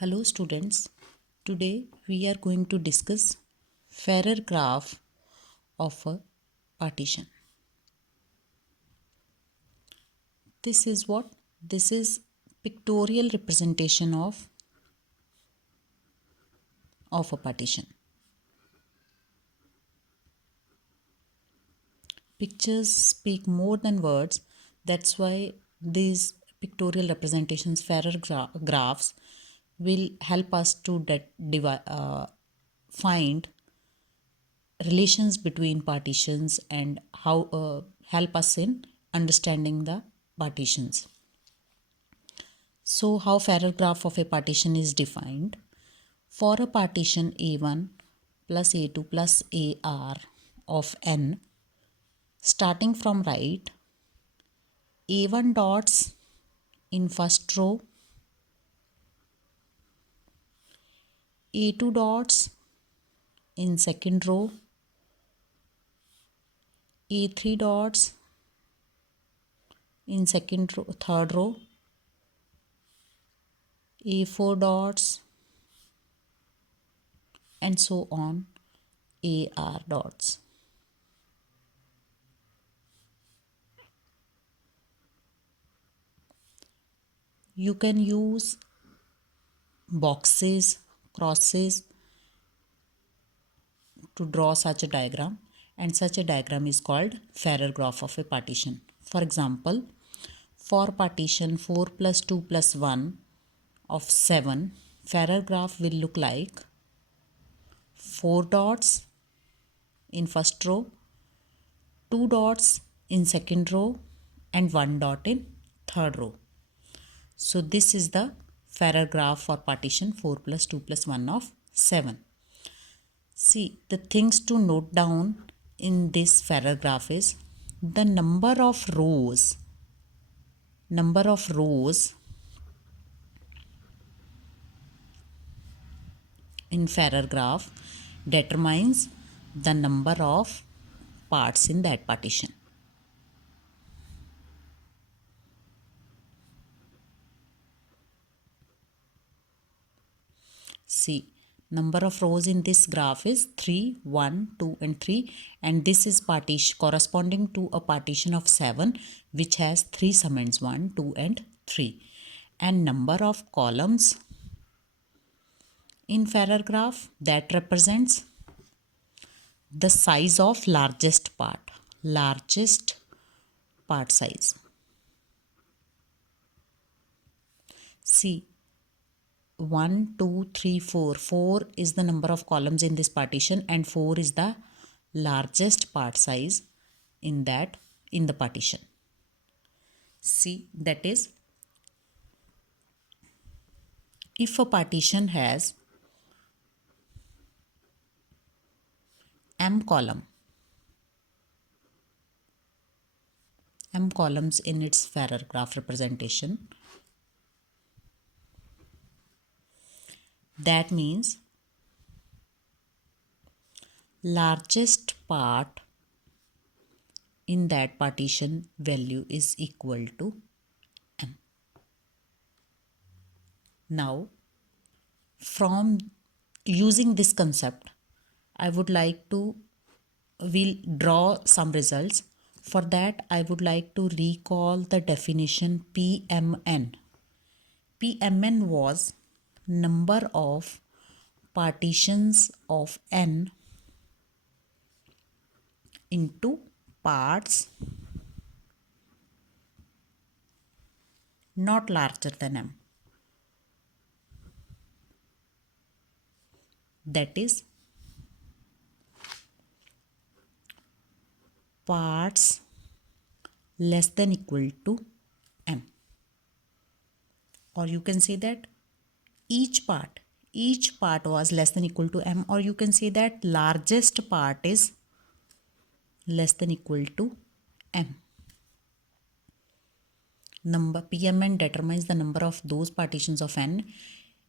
Hello students, today we are going to discuss Ferrer graph of a partition. This is what? This is pictorial representation of a partition. Pictures speak more than words. That's why these pictorial representations, Ferrer graphs, will help us to find relations between partitions and how help us in understanding the partitions. So how Ferrer graph of a partition is defined? For a partition A1 plus A2 plus AR of n, starting from right, A1 dots in first row, A2 dots in second row, A3 dots in third row, A4 dots, and so on, AR dots. You can use boxes, crosses to draw such a diagram, and such a diagram is called Ferrer graph of a partition. For example, for partition 4 plus 2 plus 1 of 7, Ferrer graph will look like 4 dots in first row, 2 dots in second row, and 1 dot in third row. So this is the Ferrer graph for partition 4 plus 2 plus 1 of 7. See, the things to note down in this Ferrer graph is the number of rows in Ferrer graph determines the number of parts in that partition. See, number of rows in this graph is 3, 1, 2 and 3, and this is corresponding to a partition of 7 which has 3 summands 1, 2 and 3. And number of columns in Ferrer graph that represents the size of largest part size. See, 1, 2, 3, 4. 4 is the number of columns in this partition, and 4 is the largest part size in the partition. See, that is, if a partition has m columns in its Ferrer graph representation, that means largest part in that partition value is equal to m. Now, from using this concept, I would like to we'll draw some results. For that, I would like to recall the definition PMN. PMN was number of partitions of n into parts not larger than m. That is, parts less than equal to m. Or you can say that each part was less than equal to m, or you can say that largest part is less than equal to m. Number PMN determines the number of those partitions of n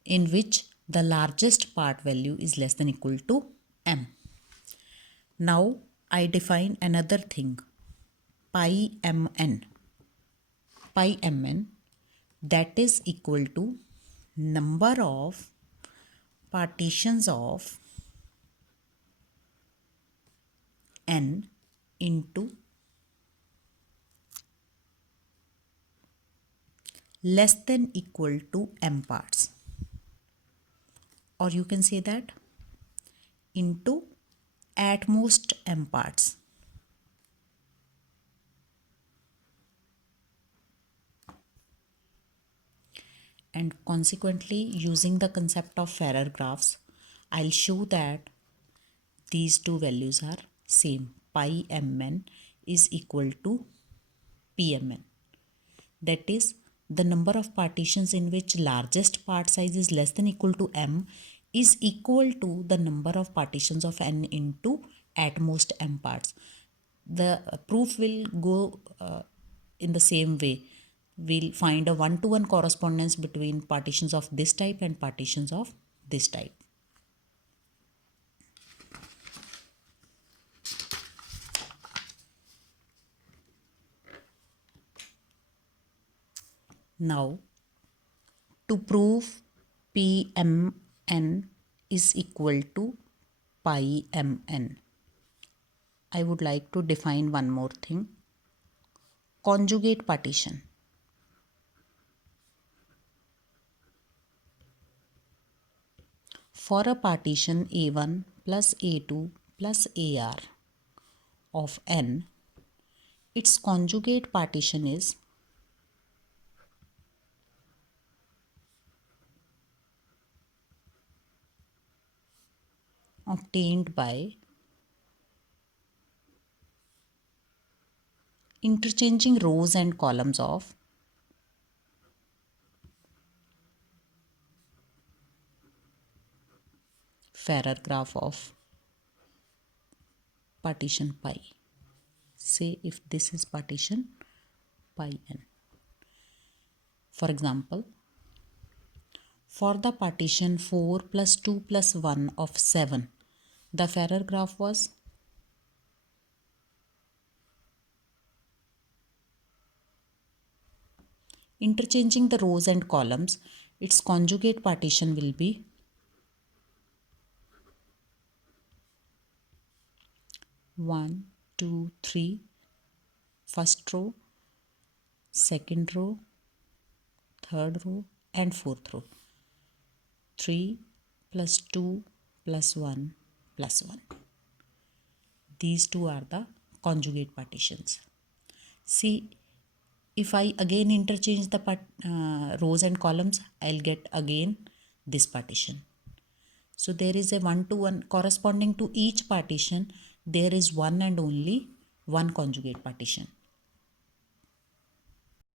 in which the largest part value is less than equal to m. Now I define another thing, pi mn, that is equal to number of partitions of n into less than equal to m parts, or you can say that into at most m parts. And consequently, using the concept of Ferrer graphs, I'll show that these two values are same. Pi mn is equal to pmn. That is, the number of partitions in which largest part size is less than equal to m is equal to the number of partitions of n into at most m parts. The proof will go in the same way. We'll find a one-to-one correspondence between partitions of this type and partitions of this type. Now, to prove Pmn is equal to pi mn, I would like to define one more thing. Conjugate partition. For a partition A1 plus A2 plus AR of n, its conjugate partition is obtained by interchanging rows and columns of Ferrer graph of partition pi. Say if this is partition pi n. For example, for the partition 4 plus 2 plus 1 of 7, the Ferrer graph was interchanging the rows and columns. Its conjugate partition will be 1, 2, 3, first row, second row, third row and fourth row. 3 plus 2 plus 1 plus 1. These two are the conjugate partitions. See, if I again interchange the rows and columns, I'll get again this partition. So there is a one-to-one corresponding to each partition. There is one and only one conjugate partition.